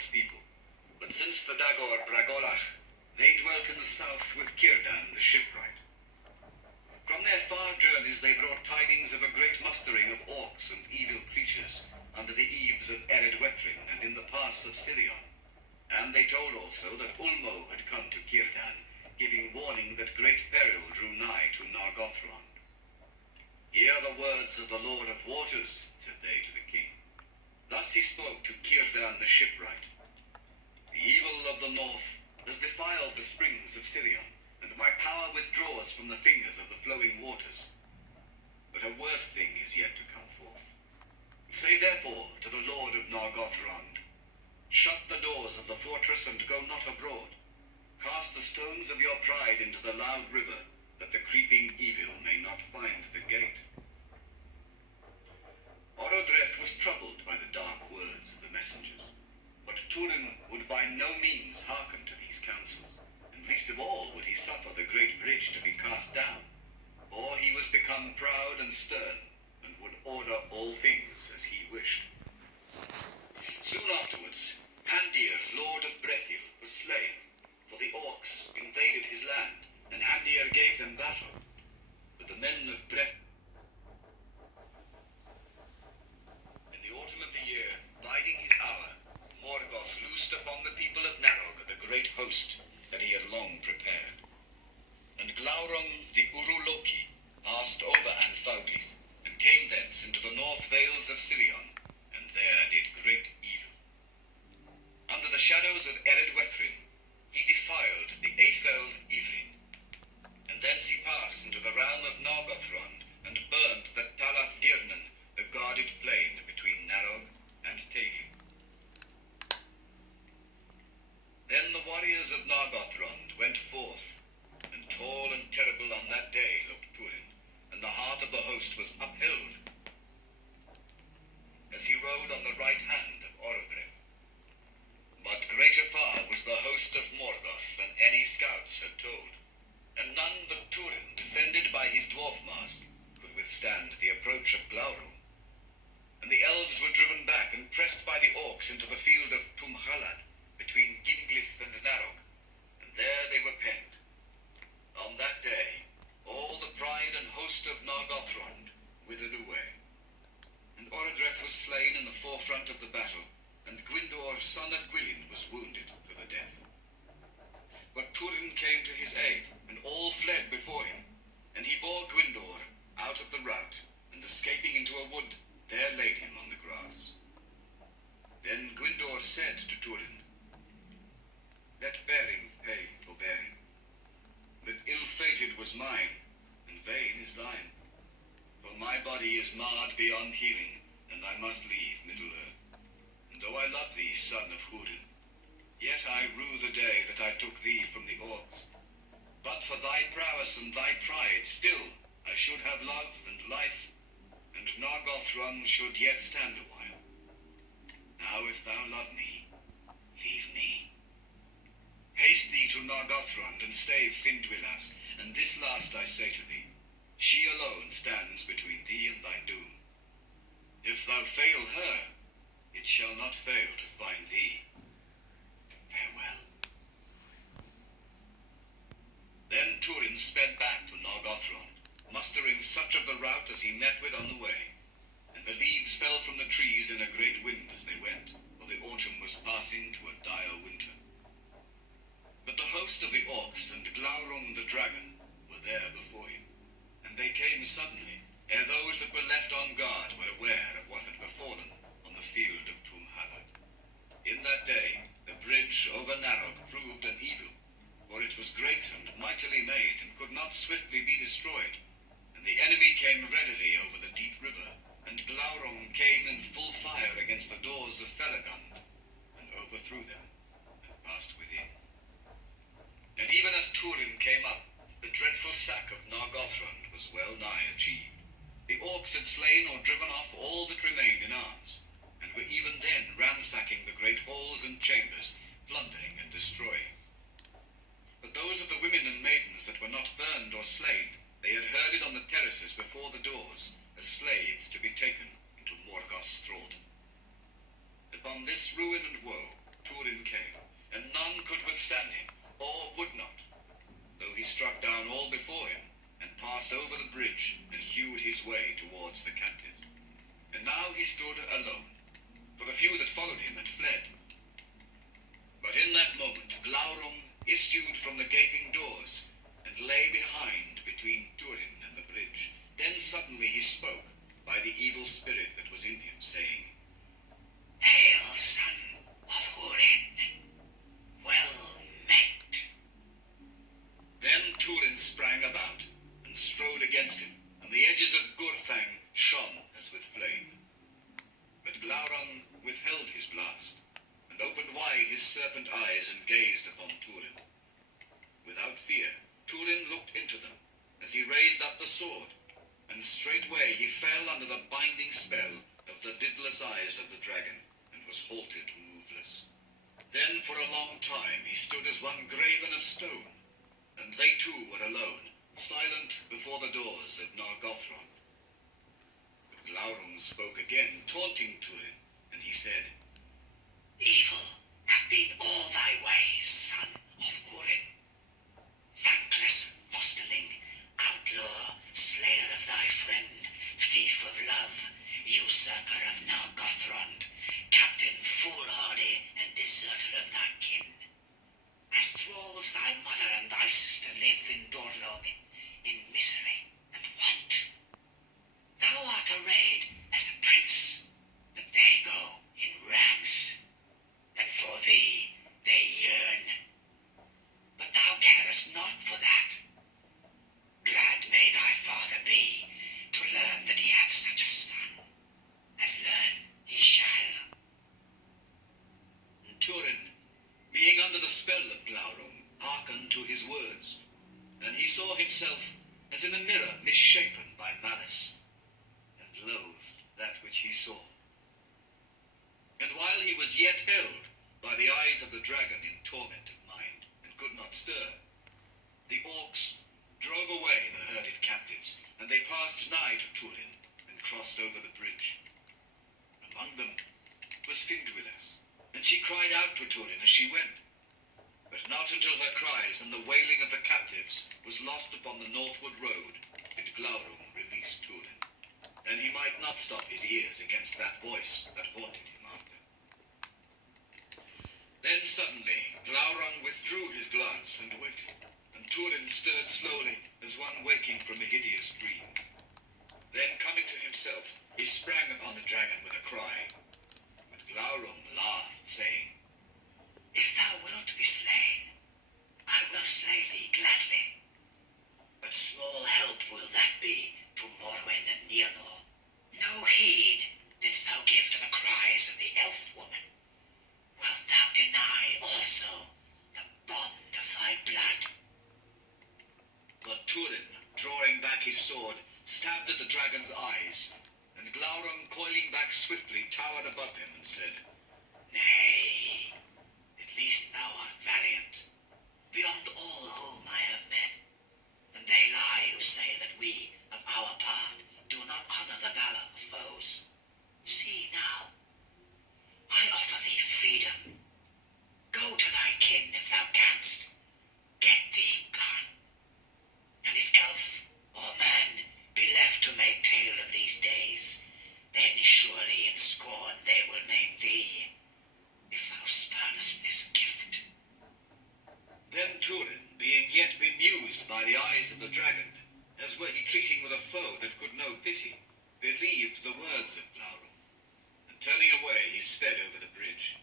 God's people. But since the Dagor Bragolach, they dwelt in the south with Círdan the shipwright. From their far journeys they brought tidings of a great mustering of orcs and evil creatures under the eaves of Eredwethrin and in the pass of Sirion. And they told also that Ulmo had come to Círdan, giving warning that great peril drew nigh to Nargothrond. Hear the words of the Lord of Waters, said they to the king. Thus he spoke to Círdan the shipwright. The evil of the north has defiled the springs of Sirion, and my power withdraws from the fingers of the flowing waters. But a worse thing is yet to come forth. Say therefore to the Lord of Nargothrond, shut the doors of the fortress and go not abroad. Cast the stones of your pride into the loud river, that the creeping evil may not find the gate. Orodreth was troubled by the dark words of the messengers, but Turin would by no means hearken to these counsels, and least of all would he suffer the great bridge to be cast down, for he was become proud and stern, and would order all things as he wished. Soon afterwards, Handir, lord of Brethil, was slain, for the orcs invaded his land, and Handir gave them battle. But the men of Breth... In the autumn of the year, biding his hour, Morgoth loosed upon the people of Narog the great host that he had long prepared. And Glaurung the Uruloki passed over Anfaudith, and came thence into the north vales of Sirion, and there did great evil. Under the shadows of Eredwethrin, he defiled the Aethel Ivrin, and thence he passed into the realm of Nargothrond, and burnt the Talath Dirnan, the guarded plain between Narog and Tegin. Then the warriors of Nargothrond went forth, and tall and terrible on that day looked Turin, and the heart of the host was upheld, as he rode on the right hand of Orodreth. But greater far was the host of Morgoth than any scouts had told, and none but Turin, defended by his dwarf mask, could withstand the approach of Glaurung. And the elves were driven back and pressed by the orcs into the field of Tumhalad, between Gimglith and Narog, and there they were penned. On that day, all the pride and host of Nargothrond withered away. And Orodreth was slain in the forefront of the battle, and Gwyndor, son of Gwilyn, was wounded to the death. But Turin came to his aid, and all fled before him, and he bore Gwyndor out of the rout, and escaping into a wood, there laid him on the grass. Then Gwyndor said to Turin, let bearing pay for bearing. That ill-fated was mine, and vain is thine. For my body is marred beyond healing, and I must leave Middle-earth. And though I love thee, son of Hurin, yet I rue the day that I took thee from the orcs. But for thy prowess and thy pride, still I should have love and life, and Nargothrond should yet stand a while. Now if thou love me, leave me. Haste thee to Nargothrond and save Findwilas, and this last I say to thee, she alone stands between thee and thy doom. If thou fail her, it shall not fail to find thee. Farewell. Then Turin sped back to Nargothrond, mustering such of the rout as he met with on the way, and the leaves fell from the trees in a great wind as they went, for the autumn was passing to a dire winter. But the host of the orcs and Glaurung the dragon were there before him, and they came suddenly, ere those that were left on guard were aware of what had befallen on the field of Tumhalad. In that day the bridge over Narog proved an evil, for it was great and mightily made, and could not swiftly be destroyed, and the enemy came readily over the deep river, and Glaurung came in full fire against the doors of Felagund, and overthrew them, and passed within. And even as Turin came up, the dreadful sack of Nargothrond was well nigh achieved. The orcs had slain or driven off all that remained in arms, and were even then ransacking the great halls and chambers, plundering and destroying. But those of the women and maidens that were not burned or slain, they had herded on the terraces before the doors, as slaves to be taken into Morgoth's thraldom. Upon this ruin and woe, Turin came, and none could withstand him, or would not, though he struck down all before him, and passed over the bridge, and hewed his way towards the captives. And now he stood alone, for the few that followed him had fled. But in that moment Glaurung issued from the gaping doors, and lay behind between Turin and the bridge. Then suddenly he spoke by the evil spirit that was in him, saying, "Hail, son of Hurin, well met." Then Turin sprang about, and strode against him, and the edges of Gurthang shone as with flame. But Glaurung withheld his blast, and opened wide his serpent eyes, and gazed upon Turin. Without fear, Turin looked into them, as he raised up the sword, and straightway he fell under the binding spell of the lidless eyes of the dragon, and was halted moveless. Then for a long time he stood as one graven of stone, and they too were alone, silent before the doors of Nargothrond. But Glaurung spoke again, taunting Turin, and he said, "Evil have been all thy ways, son of Hurin. Thankless fosterling, outlaw, slayer of thy friend, thief of love, usurper of Nargothrond, captain foolhardy, and deserter of thy kin. As thralls thy mother and thy sister live in Dorlomin, in misery and want. Thou art arrayed as a prince, but they go in rags, and for thee they yearn. But thou carest not for that. Glad may thy father be to learn that he hath such a son, as learn he shall." And Turin, being under the spell of Glaurung, hearkened to his words, and he saw himself as in a mirror misshapen by malice, and loathed that which he saw. And while he was yet held by the eyes of the dragon in torment of mind, and could not stir, the orcs drove away the herded captives, and they passed nigh to Turin, and crossed over the bridge. Among them was Finduilas, and she cried out to Turin as she went. But not until her cries and the wailing of the captives was lost upon the northward road did Glaurung release Turin, and he might not stop his ears against that voice that haunted him after. Then suddenly Glaurung withdrew his glance and waited, and Turin stirred slowly as one waking from a hideous dream. Then coming to himself, he sprang upon the dragon with a cry. But Glaurung laughed, saying, "If thou wilt be slain, I will slay thee gladly. But small help will that be to Morwen and Nienor. No heed didst thou give to the cries of the elf woman. Wilt thou deny also the bond of thy blood?" But Turin, drawing back his sword, stabbed at the dragon's eyes, and Glaurung, coiling back swiftly, towered above him and said, "Nay, at least thou art valiant, beyond all whom I have met. And they lie who say that we, of our part, do not honor the valor of foes. See now, I offer thee freedom. Go to thy kin if thou canst. Get thee gone. And if elf or man be left to make tale of these days, then surely in scorn they will name thee, if thou spurnest this gift." Then Turin, being yet bemused by the eyes of the dragon, as were he treating with a foe that could know pity, believed the words of Glaurung, and turning away he sped over the bridge.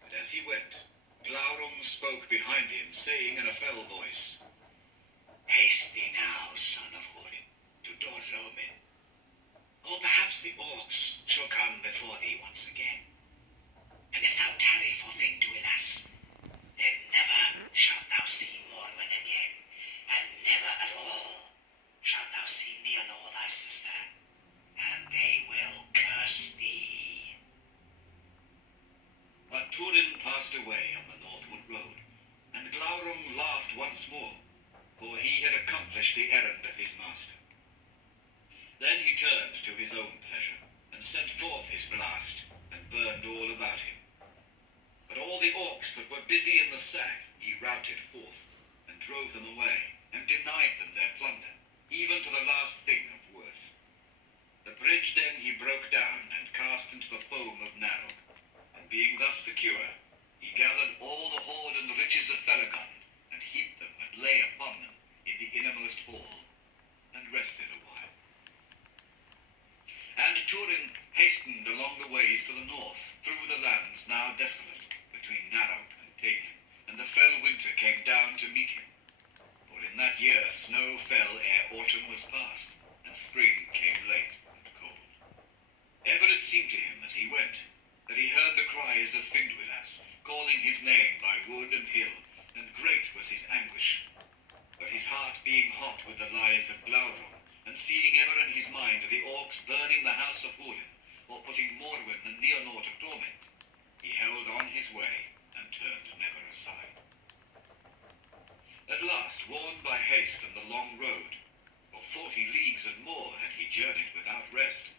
But as he went, Glaurung spoke behind him, saying in a fell voice, "Haste thee now, son of Hurin, to Dorlomin, or perhaps the orcs shall come before thee once again. And if thou tarry for Finduilas, then never shalt thou see Morwen again, and never at all shalt thou see Nienor thy sister, and they will curse thee." But Turin passed away on the northward road, and Glaurung laughed once more, for he had accomplished the errand of his master. Then he turned to his own pleasure, and sent forth his blast, and burned all about him. But all the the orcs that were busy in the sack he routed forth, and drove them away, and denied them their plunder, even to the last thing of worth. The bridge then he broke down, and cast into the foam of Narog, and being thus secure, he gathered all the hoard and riches of Felagund, and heaped them, and lay upon them in the innermost hall, and rested a while. And Hurin hastened along the ways to the north, through the lands now desolate, between Narog and Teglin, and the fell winter came down to meet him. For in that year snow fell ere autumn was past, and spring came late and cold. Ever it seemed to him as he went, that he heard the cries of Findwilas, calling his name by wood and hill, and great was his anguish. But his heart being hot with the lies of Glaurung, and seeing ever in his mind the orcs burning the house of Hurin, or putting Morwen and Nienor to torment, he held on his way, and turned never aside. At last, worn by haste and the long road, for 40 leagues and more had he journeyed without rest,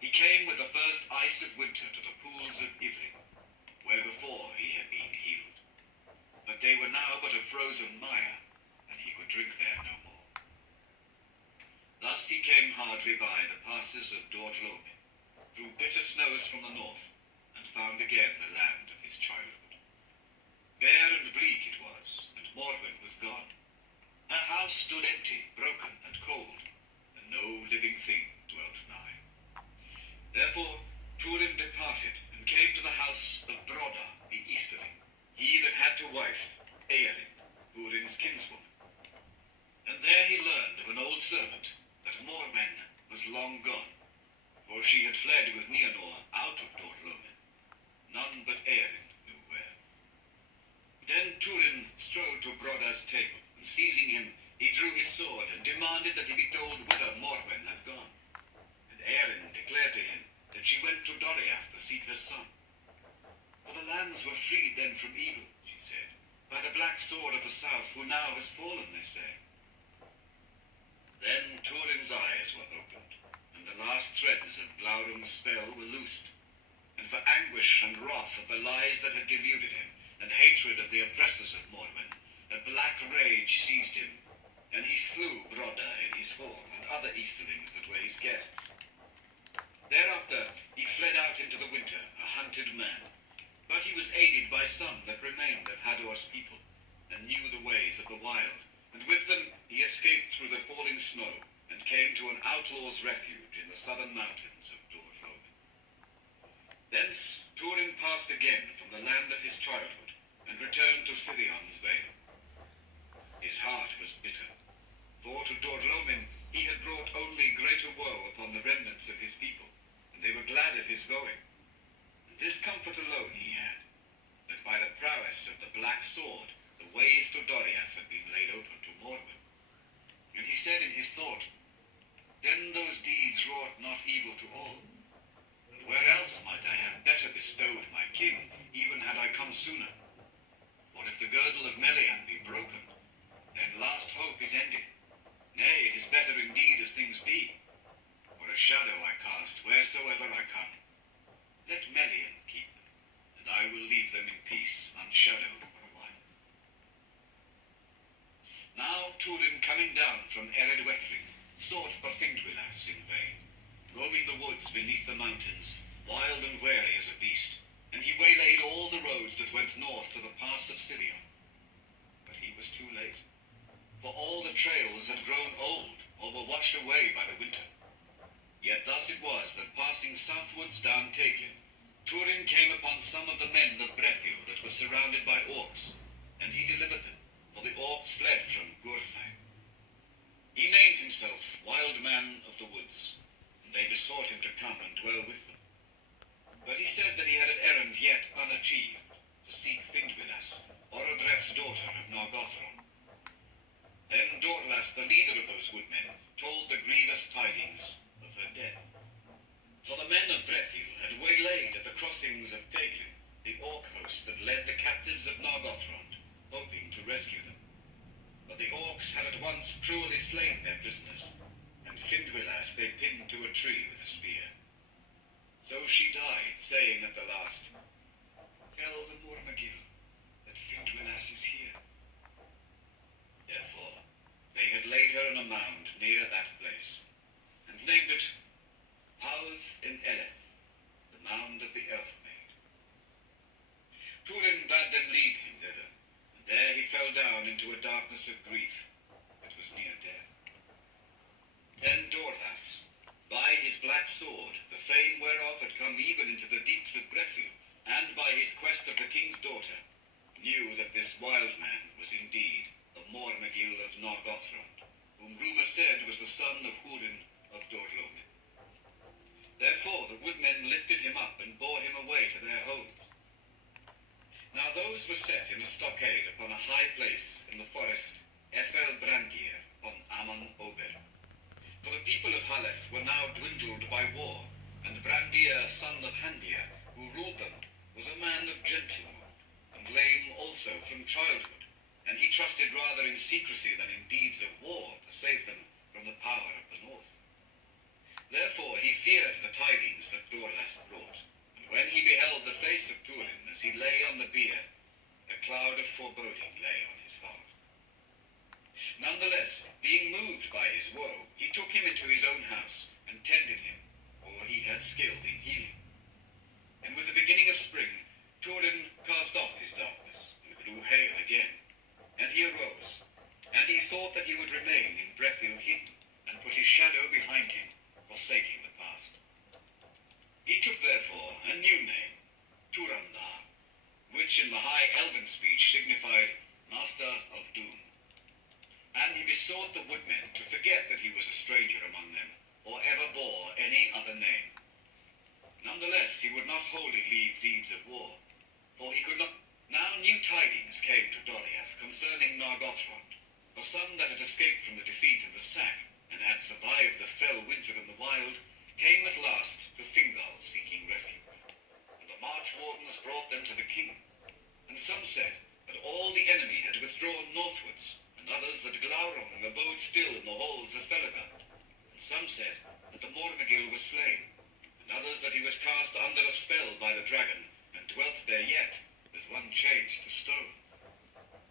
he came with the first ice of winter to the pools of Ivry, where before he had been healed. But they were now but a frozen mire, and he could drink there no more. Thus he came hardly by the passes of Dordlome, through bitter snows from the north, and found again the land of his childhood. Bare and bleak it was, and Morwen was gone. Her house stood empty, broken and cold, and no living thing dwelt nigh. Therefore Hurin departed, and came to the house of Broda the Easterling, he that had to wife Eowyn, Hurin's kinswoman. And there he learned of an old servant that Morwen was long gone, for she had fled with Nienor out of Dordlome. None but Eowyn knew where. Then Hurin strode to Broda's table, and seizing him, he drew his sword, and demanded that he be told whither Morwen had gone. And Eowyn declared to him that she went to Doriath to seek her son. For the lands were freed then from evil, she said, by the black sword of the south, who now has fallen, they say. Then Hurin's eyes were opened, and the last threads of Glaurung's spell were loosed, and for anguish and wrath of the lies that had deluded him, and hatred of the oppressors of Morwen, a black rage seized him, and he slew Broda in his hall, and other Easterlings that were his guests. Thereafter he fled out into the winter, a hunted man, but he was aided by some that remained of Hador's people, and knew the ways of the wild, and with them he escaped through the falling snow, and came to an outlaw's refuge in the southern mountains of Dordlome. Thence Hurin passed again from the land of his childhood, and returned to Sirion's vale. His heart was bitter, for to Dordlome he had brought only greater woe upon the remnants of his people, and they were glad of his going. And this comfort alone he had, that by the prowess of the black sword the ways to Doriath had been laid open to Morwen. And he said in his thought, then those deeds wrought not evil to all. And where else might I have better bestowed my kin, even had I come sooner? For if the girdle of Melian be broken, then last hope is ended. Nay, it is better indeed as things be. For a shadow I cast wheresoever I come. Let Melian keep them, and I will leave them in peace, unshadowed for a while. Now Hurin, coming down from Ered Wethring, sought for Findwilas in vain, roaming the woods beneath the mountains, wild and wary as a beast, and he waylaid all the roads that went north to the pass of Sirion. But he was too late, for all the trails had grown old, or were washed away by the winter. Yet thus it was that passing southwards down Teglin, Hurin came upon some of the men of Brethil that were surrounded by orcs, and he delivered them, for the orcs fled from Gurthai. He named himself Wild Man of the Woods, and they besought him to come and dwell with them. But he said that he had an errand yet unachieved, to seek Findwilas, Orodreth's daughter of Nargothrond. Then Dorlas, the leader of those woodmen, told the grievous tidings of her death. For the men of Brethil had waylaid at the crossings of Teglin the orc host that led the captives of Nargothrond, hoping to rescue them. But the orcs had at once cruelly slain their prisoners, and Findwilas they pinned to a tree with a spear. So she died, saying at the last, Tell the Mormagil fell down into a darkness of grief that was near death. Then Dorlas, by his black sword, the fame whereof had come even into the deeps of Brethil, and by his quest of the king's daughter, knew that this wild man was indeed the Mormagil of Nargothrond, whom rumour said was the son of Hurin of Dorlomin. Therefore the woodmen lifted him up and bore him away to their homes. Now those were set in a stockade upon a high place in the forest, Efel Brandir, on Amon Ober. For the people of Haleth were now dwindled by war, and Brandir, son of Handir, who ruled them, was a man of gentle mood, and lame also from childhood, and he trusted rather in secrecy than in deeds of war to save them from the power of the north. Therefore he feared the tidings that Dorlas brought, and when he beheld the face of Turin as he lay on the bier, a cloud of foreboding lay on his heart. Nonetheless, being moved by his woe, he took him into his own house and tended him, for he had skill in healing. And with the beginning of spring, Turin cast off his darkness and grew hale again, and he arose, and he thought that he would remain in Brethil hidden, and put his shadow behind him, forsaking the past. He took therefore a new name, Turandar, which in the high elven speech signified Master of Doom. And he besought the woodmen to forget that he was a stranger among them, or ever bore any other name. Nonetheless, he would not wholly leave deeds of war, for he could not. Now new tidings came to Doriath concerning Nargothrond, for some that had escaped from the defeat in the sack, and had survived the fell winter in the wild, came at last to Thingol seeking refuge. And the march wardens brought them to the king. And some said that all the enemy had withdrawn northwards, and others that Glaurung abode still in the halls of Felagund. And some said that the Mormagil was slain, and others that he was cast under a spell by the dragon, and dwelt there yet, with one changed to stone.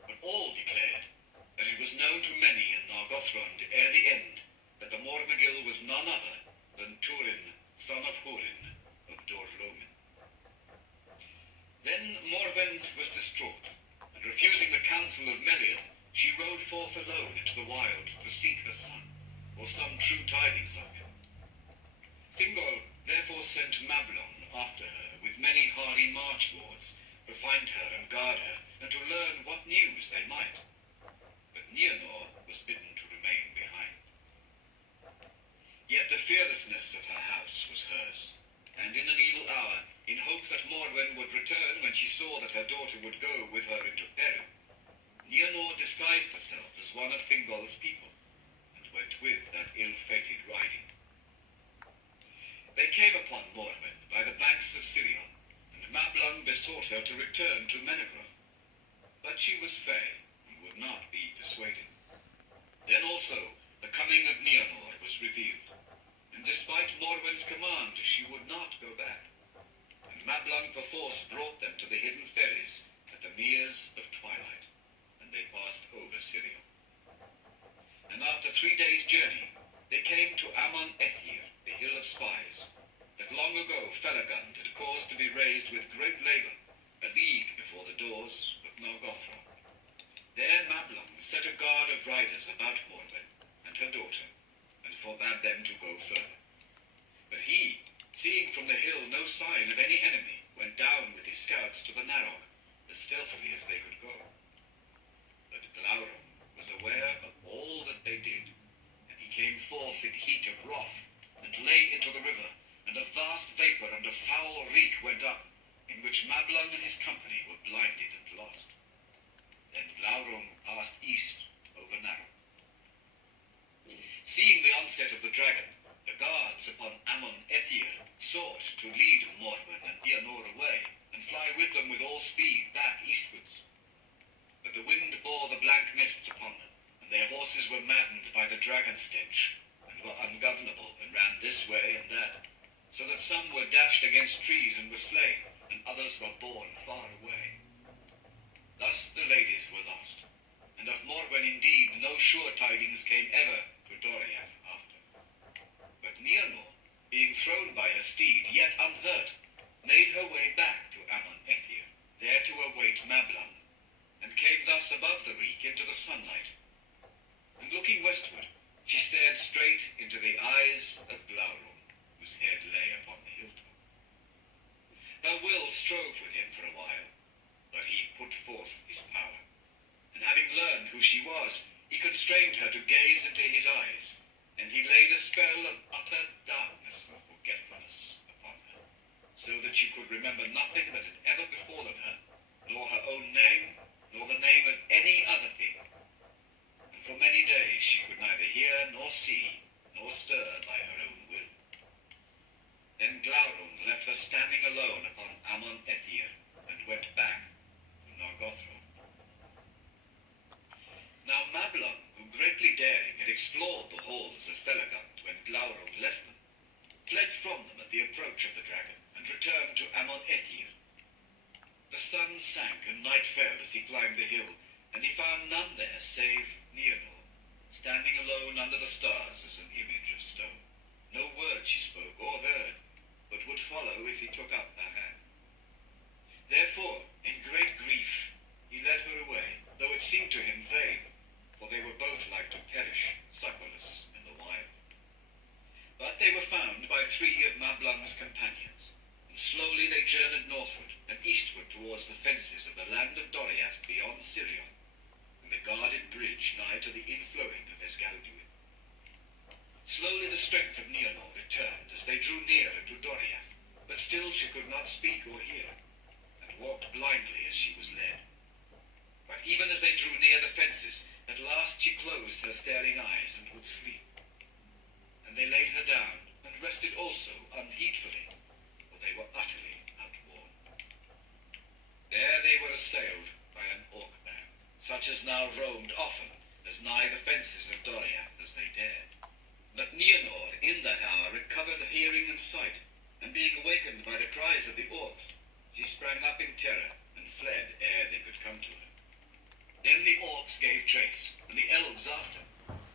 But all declared that it was known to many in Nargothrond ere the end, that the Mormagil was none other than Turin, son of Hurin of Dorlomin. Then Morwen was distraught, and refusing the counsel of Meliad, she rode forth alone into the wild to seek her son, or some true tidings of him. Thingol therefore sent Mablon after her with many hardy march lords, to find her and guard her, and to learn what news they might. But Nienor was bidden to remain behind. Yet the fearlessness of her house was hers, and in an evil hour, in hope that Morwen would return when she saw that her daughter would go with her into peril, Nienor disguised herself as one of Thingol's people, and went with that ill-fated riding. They came upon Morwen by the banks of Sirion, and Mablung besought her to return to Menegroth, but she was fair, and would not be persuaded. Then also the coming of Nienor was revealed, and despite Morwen's command, she would not go back. And Mablung perforce brought them to the hidden ferries at the meres of twilight, and they passed over Sirion. And after 3 days' journey, they came to Amon Ethir, the hill of spies, that long ago Felagund had caused to be raised with great labour, a league before the doors of Nargothrond. There Mablung set a guard of riders about Morwen and her daughter, and forbade them to go further. But he, seeing from the hill no sign of any enemy, went down with his scouts to the Narog, as stealthily as they could go. But Glaurung was aware of all that they did, and he came forth in heat of wrath, and lay into the river, and a vast vapour and a foul reek went up, in which Mablung and his company were blinded and lost. Then Glaurung passed east over Narog. Seeing the onset of the dragon, the guards upon Amon Ethir sought to lead Morwen and Nienor away, and fly with them with all speed back eastwards. But the wind bore the blank mists upon them, and their horses were maddened by the dragon stench, and were ungovernable, and ran this way and that, so that some were dashed against trees and were slain, and others were borne far away. Thus the ladies were lost, and of Morwen indeed no sure tidings came ever to Doriath after. But Nienor, being thrown by her steed, yet unhurt, made her way back to Amon Ethir, there to await Mablung, and came thus pass above the reek into the sunlight. And looking westward, she stared straight into the eyes of Glaurung, whose head lay upon the hilltop. Her will strove with him for a while, but he put forth his power. And having learned who she was, he constrained her to gaze into his eyes, and he laid a spell of utter darkness and forgetfulness upon her, so that she could remember nothing that had ever befallen her, nor her own name, nor the name of any other thing. And for many days she could neither hear nor see, nor stir by her own will. Then Glaurung left her standing alone upon Amon Ethir, and went back to Nargothrond. Now Mablung, who greatly daring had explored the halls of Felagund when Glaurung left them, fled from them at the approach of the dragon, and returned to Amon Ethir. The sun sank and night fell as he climbed the hill, and he found none there save Nienor, standing alone under the stars as an image of stone. No word she spoke or heard, but would follow if he took up her hand. Therefore, in great grief, he led her away, though it seemed to him vain, for they were both like to perish, succorless in the wild. But they were found by 3 of Mablung's companions, and slowly they journeyed northward and eastward towards the fences of the land of Doriath beyond Sirion, and the guarded bridge nigh to the inflowing of Esgalduin. Slowly the strength of Nienor returned as they drew nearer to Doriath, but still she could not speak or hear, and walked blindly as she was led. But even as they drew near the fences, at last she closed her staring eyes and would sleep. And they laid her down, and rested also unheedfully, for they were utterly outworn. There they were assailed by an orc band, such as now roamed often as nigh the fences of Doriath as they dared. But Nienor in that hour recovered hearing and sight, and being awakened by the cries of the orcs, she sprang up in terror, and fled ere they could come to her. Then the orcs gave chase, and the elves after,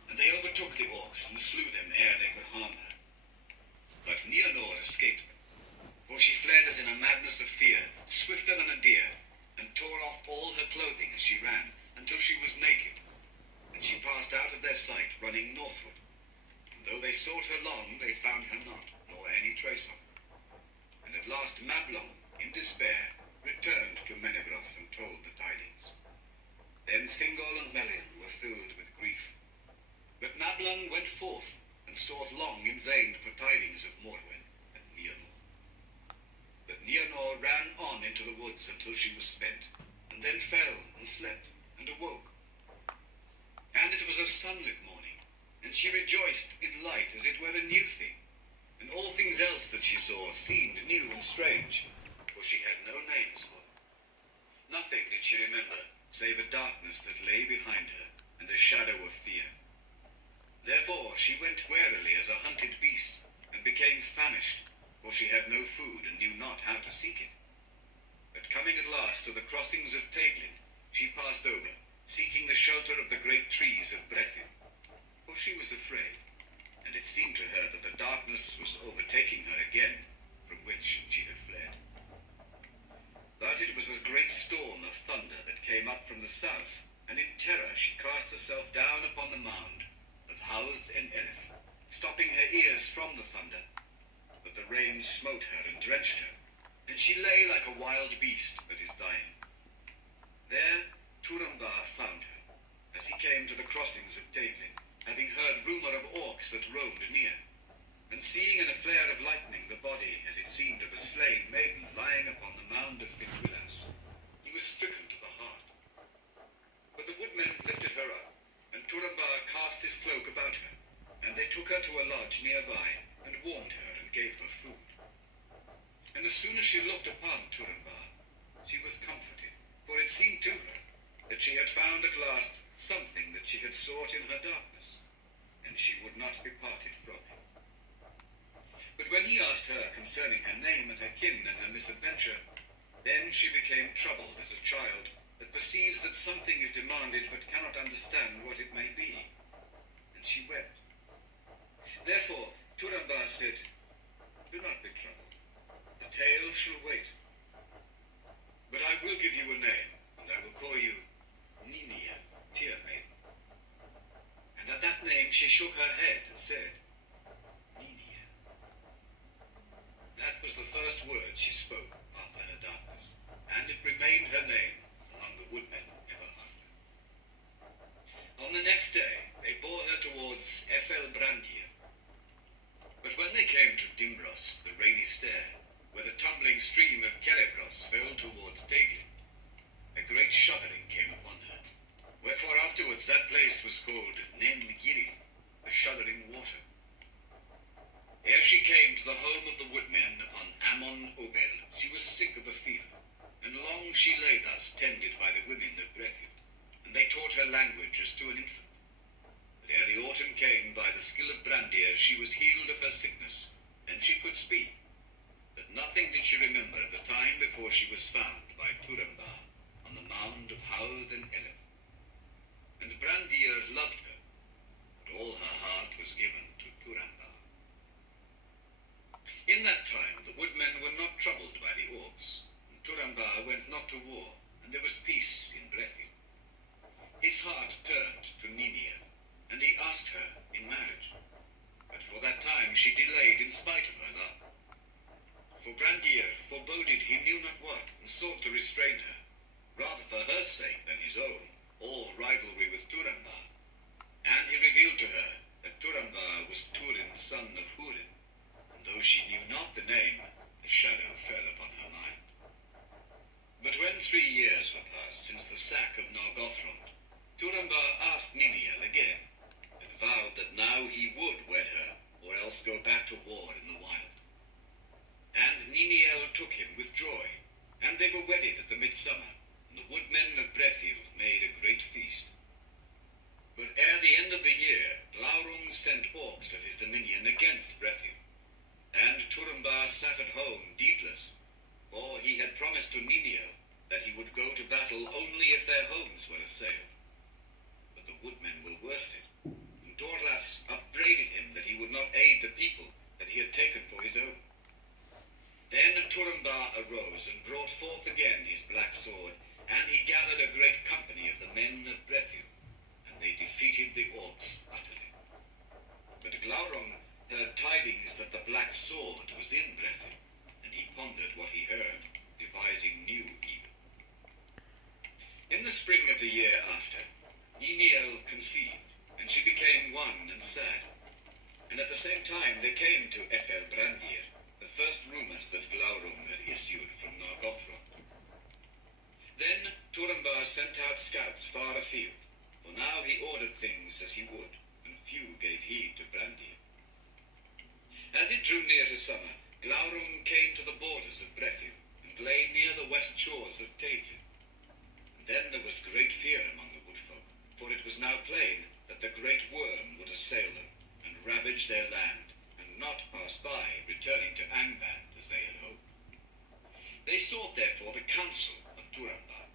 and they overtook the orcs and slew them ere they could harm her. But Nienor escaped them, for she fled as in a madness of fear, swifter than a deer, and tore off all her clothing as she ran, until she was naked. And she passed out of their sight, running northward. And though they sought her long, they found her not, nor any trace of her. And at last Mablung, in despair, returned to Menegroth and told the tidings. Then Thingol and Melin were filled with grief. But Mablung went forth, and sought long in vain for tidings of Morwen and Nienor. But Nienor ran on into the woods until she was spent, and then fell and slept, and awoke. And it was a sunlit morning, and she rejoiced in light as it were a new thing, and all things else that she saw seemed new and strange, for she had no names for them. Nothing did she remember, save a darkness that lay behind her, and a shadow of fear. Therefore she went warily as a hunted beast, and became famished, for she had no food and knew not how to seek it. But coming at last to the crossings of Teglin, she passed over, seeking the shelter of the great trees of Brethil, for she was afraid, and it seemed to her that the darkness was overtaking her again, from which she had fled. But it was a great storm of thunder that came up from the south, and in terror she cast herself down upon the mound of Hauth and Eleth, stopping her ears from the thunder. But the rain smote her and drenched her, and she lay like a wild beast that is dying. There Turambar found her, as he came to the crossings of Teglin, having heard rumour of orcs that roamed near, and seeing in a flare of lightning the body, as it seemed, of a slain maiden lying upon the mound of Finwilas, he was stricken to the heart. But the woodmen lifted her up, and Turambar cast his cloak about her, and they took her to a lodge nearby, and warmed her and gave her food. And as soon as she looked upon Turambar, she was comforted, for it seemed to her that she had found at last something that she had sought in her darkness, and she would not be parted from him. But when he asked her concerning her name and her kin and her misadventure, then she became troubled as a child that perceives that something is demanded but cannot understand what it may be, and she wept. Therefore Turambar said, "Do not be troubled. The tale shall wait. But I will give you a name, and I will call you Nina." she shook her head and said, Niniel. That was the first word she spoke after her darkness, and it remained her name among the woodmen ever after. On the next day, they bore her towards Brandir. But when they came to Dimbros, the rainy stair, where the tumbling stream of Celebros fell towards Daglin, a great shuddering came upon her. Wherefore afterwards that place was called Girith, the shuddering water. Ere she came to the home of the woodmen on Amon Obel, she was sick of a fever, and long she lay thus tended by the women of Brethil, and they taught her language as to an infant. But ere the autumn came, by the skill of Brandir, she was healed of her sickness, and she could speak. But nothing did she remember of the time before she was found by Turambar on the mound of Howth and Elef. And Brandir loved her, but all her heart was given to Turambar. In that time the woodmen were not troubled by the orcs, and Turambar went not to war, and there was peace in Brethil. His heart turned to Niniel, and he asked her in marriage, but for that time she delayed in spite of her love. For Brandir foreboded he knew not what, and sought to restrain her, rather for her sake than his own, all rivalry with Turambar. And he revealed to her that Turambar was Turin's son of Hurin, and though she knew not the name, a shadow fell upon her mind. But when 3 years were past since the sack of Nargothrond, Turambar asked Niniel again, and vowed that now he would wed her, or else go back to war in the wild. And Niniel took him with joy, and they were wedded at the midsummer, and the woodmen of Brethil made a great feast. But ere the end of the year, Glaurung sent orcs of his dominion against Brethil, and Turambar sat at home deedless, for he had promised to Niniel that he would go to battle only if their homes were assailed. But the woodmen were worsted, and Dorlas upbraided him that he would not aid the people that he had taken for his own. Then Turambar arose and brought forth again his black sword, and he gathered a great company of the men of Brethil, and they defeated the orcs utterly. But Glaurung heard tidings that the black sword was in Brethil, and he pondered what he heard, devising new evil. In the spring of the year after, Niniel conceived, and she became wan and sad. And at the same time there came to Brandir the first rumours that Glaurung had issued from Nargothrond. Then Turambar sent out scouts far afield, for now he ordered things as he would, and few gave heed to Brandir. As it drew near to summer, Glaurung came to the borders of Brethil, and lay near the west shores of Daglin. And then there was great fear among the woodfolk, for it was now plain that the great worm would assail them, and ravage their land, and not pass by, returning to Angband as they had hoped. They sought therefore the counsel of Turambar,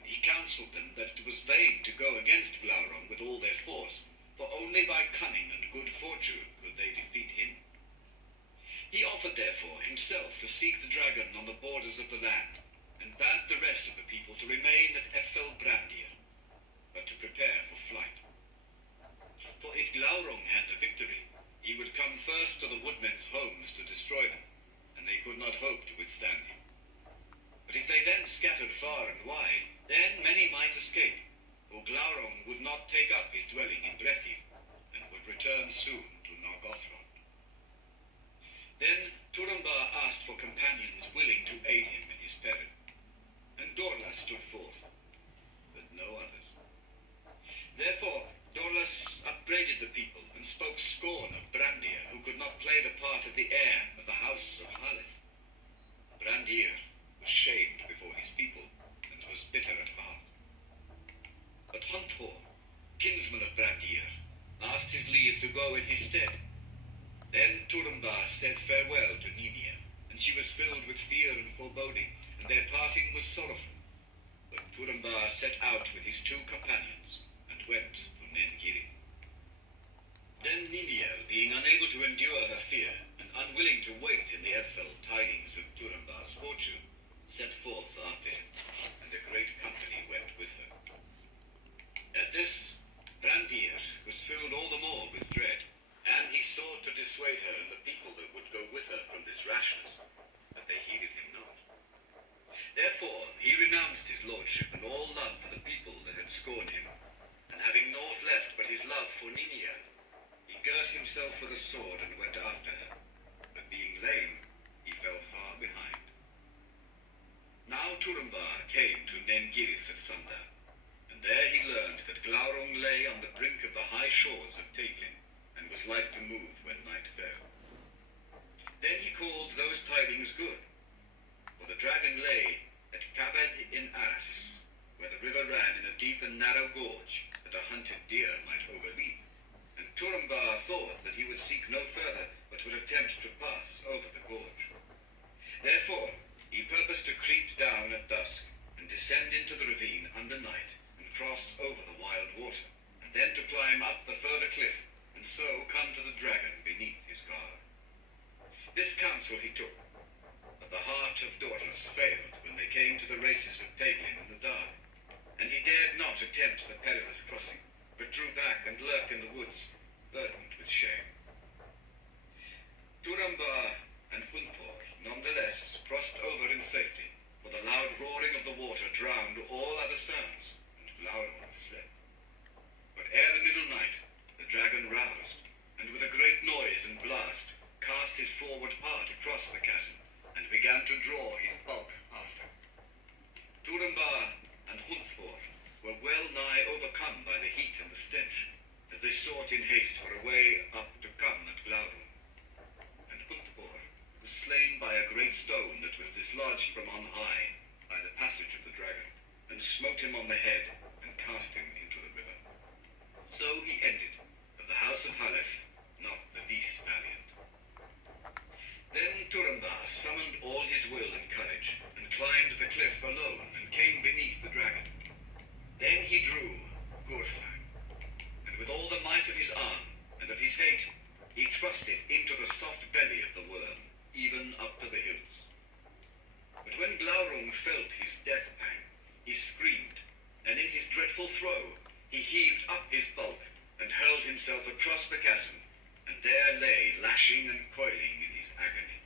and he counselled them that it was vain to go against Glaurung with all their force, for only by cunning and good fortune could they defeat him. He offered therefore himself to seek the dragon on the borders of the land, and bade the rest of the people to remain at Brandir, but to prepare for flight. For if Glaurung had the victory, he would come first to the woodmen's homes to destroy them, and they could not hope to withstand him. But if they then scattered far and wide, then many might escape, for Glaurung would not take up his dwelling in Brethil, and would return soon to Nargothrond. Then Turambar asked for companions willing to aid him in his peril, and Dorlas stood forth, but no others. Therefore Dorlas upbraided the people, and spoke scorn of Brandir, who could not play the part of the heir of the house of Haleth. Brandir was shamed before his people, and was bitter at heart. But Hunthor, kinsman of Brandir, asked his leave to go in his stead. Then Turambar said farewell to Niniel, and she was filled with fear and foreboding, and their parting was sorrowful. But Turambar set out with his 2 companions, and went to Girith. Then Niniel, being unable to endure her fear, and unwilling to wait in the Ephel tidings of Turambar's fortune, set forth after him, and a great company went with her. At this, Brandir was filled all the more dissuade her and the people that would go with her from this rashness, but they heeded him not. Therefore he renounced his lordship and all love for the people that had scorned him, and having naught left but his love for Ninian, he girt himself with a sword and went after her, but being lame, he fell far behind. Now Turambar came to Nengirith at sundown, and there he learned that Glaurung lay on the brink of the high shores of Teglin, and was like to move when night fell. Then he called those tidings good, for the dragon lay at Kabed in Aras, where the river ran in a deep and narrow gorge that a hunted deer might overleap, and Turambar thought that he would seek no further, but would attempt to pass over the gorge. Therefore he purposed to creep down at dusk, and descend into the ravine under night, and cross over the wild water, and then to climb up the further cliff, and so come to the dragon beneath his guard. This counsel he took, but the heart of Dorlas failed when they came to the races of Teglin in the dark, and he dared not attempt the perilous crossing, but drew back and lurked in the woods, burdened with shame. Turambar and Hunthor nonetheless crossed over in safety, for the loud roaring of the water drowned all other sounds, and Glaurung slept. But ere the middle night, the dragon roused, and with a great noise and blast, cast his forward part across the chasm, and began to draw his bulk after. Turambar and Hunthor were well nigh overcome by the heat and the stench, as they sought in haste for a way up to come at Glaurung. And Hunthor was slain by a great stone that was dislodged from on high by the passage of the dragon, and smote him on the head, and cast him into the river. So he ended, of the house of Halef, not the least valiant. Then Turambar summoned all his will and courage, and climbed the cliff alone, and came beneath the dragon. Then he drew Gurthang, and with all the might of his arm, and of his hate, he thrust it into the soft belly of the worm, even up to the hilts. But when Glaurung felt his death pang, he screamed, and in his dreadful throe, he heaved up his bulk, and hurled himself across the chasm, and there lay lashing and coiling in his agony.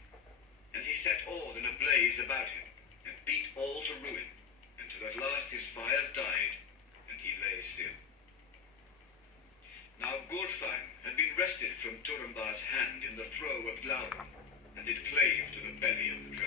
And he set all in a blaze about him, and beat all to ruin, until at last his fires died, and he lay still. Now Gurthang had been wrested from Turambar's hand in the throe of Glaurung, and it clave to the belly of the dragon.